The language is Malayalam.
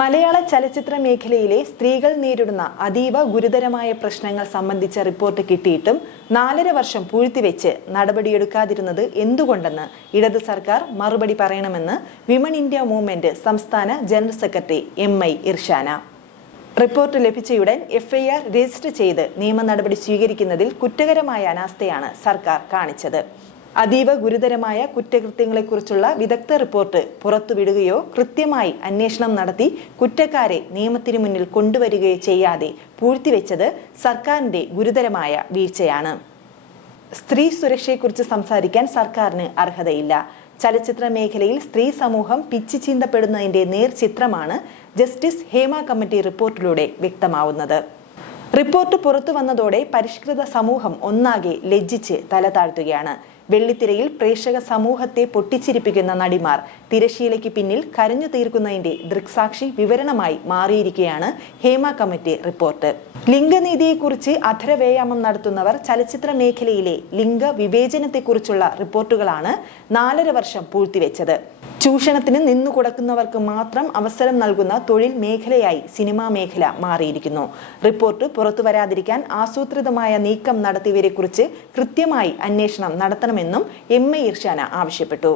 മലയാള ചലച്ചിത്ര മേഖലയിലെ സ്ത്രീകൾ നേരിടുന്ന അതീവ ഗുരുതരമായ പ്രശ്നങ്ങൾ സംബന്ധിച്ച റിപ്പോർട്ട് കിട്ടിയിട്ടും നാലര വർഷം പൂഴ്ത്തിവെച്ച് നടപടിയെടുക്കാതിരുന്നത് എന്തുകൊണ്ടെന്ന് ഇടത് സർക്കാർ മറുപടി പറയണമെന്ന് വിമൺ ഇന്ത്യ മൂവ്മെന്റ് സംസ്ഥാന general secretary M I Irshana. Report ലഭിച്ചയുടൻ FIR register ചെയ്ത് നിയമ നടപടി സ്വീകരിക്കുന്നതിൽ കുറ്റകരമായ അനാസ്ഥയാണ് സർക്കാർ കാണിച്ചത്. അതീവ ഗുരുതരമായ കുറ്റകൃത്യങ്ങളെക്കുറിച്ചുള്ള വിദഗ്ധ റിപ്പോർട്ട് പുറത്തുവിടുകയോ കൃത്യമായി അന്വേഷണം നടത്തി കുറ്റക്കാരെ നിയമത്തിനു മുന്നിൽ കൊണ്ടുവരികയോ ചെയ്യാതെ പൂഴ്ത്തിവെച്ചത് സർക്കാരിന്റെ ഗുരുതരമായ വീഴ്ചയാണ്. സ്ത്രീ സുരക്ഷയെക്കുറിച്ച് സംസാരിക്കാൻ സർക്കാരിന് അർഹതയില്ല. ചലച്ചിത്ര മേഖലയിൽ സ്ത്രീ സമൂഹം പിച്ചു ചീന്തപ്പെടുന്നതിന്റെ നേർചിത്രമാണ് ജസ്റ്റിസ് ഹേമ കമ്മിറ്റി റിപ്പോർട്ടിലൂടെ വ്യക്തമാവുന്നത്. റിപ്പോർട്ട് പുറത്തു വന്നതോടെ പരിഷ്കൃത സമൂഹം ഒന്നാകെ ലജ്ജിച്ച് തല താഴ്ത്തുകയാണ്. വെള്ളിത്തിരയിൽ പ്രേക്ഷക സമൂഹത്തെ പൊട്ടിച്ചിരിപ്പിക്കുന്ന നടിമാർ തിരശീലയ്ക്ക് പിന്നിൽ കരഞ്ഞു തീർക്കുന്നതിന്റെ ദൃക്സാക്ഷി വിവരണമായി മാറിയിരിക്കുകയാണ് ഹേമ കമ്മിറ്റി റിപ്പോർട്ട്. ലിംഗനീതിയെക്കുറിച്ച് അധരവ്യായാമം നടത്തുന്നവർ ചലച്ചിത്ര മേഖലയിലെ ലിംഗ വിവേചനത്തെക്കുറിച്ചുള്ള റിപ്പോർട്ടുകളാണ് നാലര വർഷം പൂഴ്ത്തിവെച്ചത്. ചൂഷണത്തിന് നിന്നു കൊടുക്കുന്നവർക്ക് മാത്രം അവസരം നൽകുന്ന തൊഴിൽ മേഖലയായി സിനിമാ മേഖല മാറിയിരിക്കുന്നു. റിപ്പോർട്ട് പുറത്തു വരാതിരിക്കാൻ ആസൂത്രിതമായ നീക്കം നടത്തിയവരെക്കുറിച്ച് കൃത്യമായി അന്വേഷണം നടത്തണമെന്നും എം എ ഇർഷാന ആവശ്യപ്പെട്ടു.